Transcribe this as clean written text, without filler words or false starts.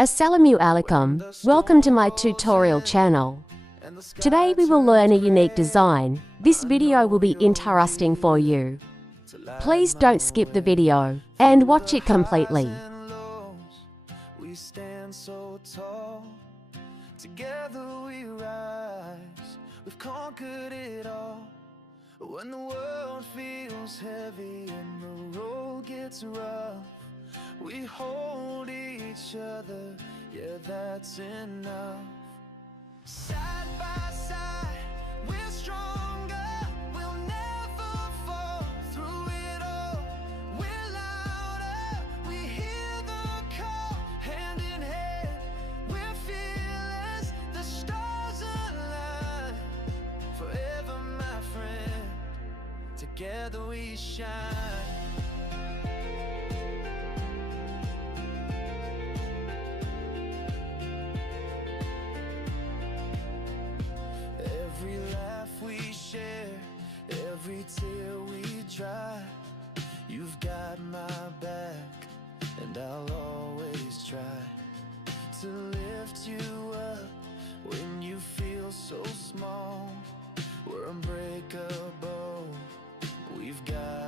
Assalamu alaikum, welcome to my tutorial channel. Today we will learn a unique design. This video will be interesting for you. Please don't skip the video and watch it completely. We stand so tall, together we rise, we've conquered it all. When the world feels heavy and the road gets rough, we hold each other, yeah, that's enough. Side by side, we're stronger, we'll never fall through it all. We're louder, we hear the call, hand in hand, we're fearless, the stars align. Forever, my friend, together we shine. Every laugh we share, every tear we dry, you've got my back, and I'll always try to lift you up when you feel so small. We're unbreakable, we've got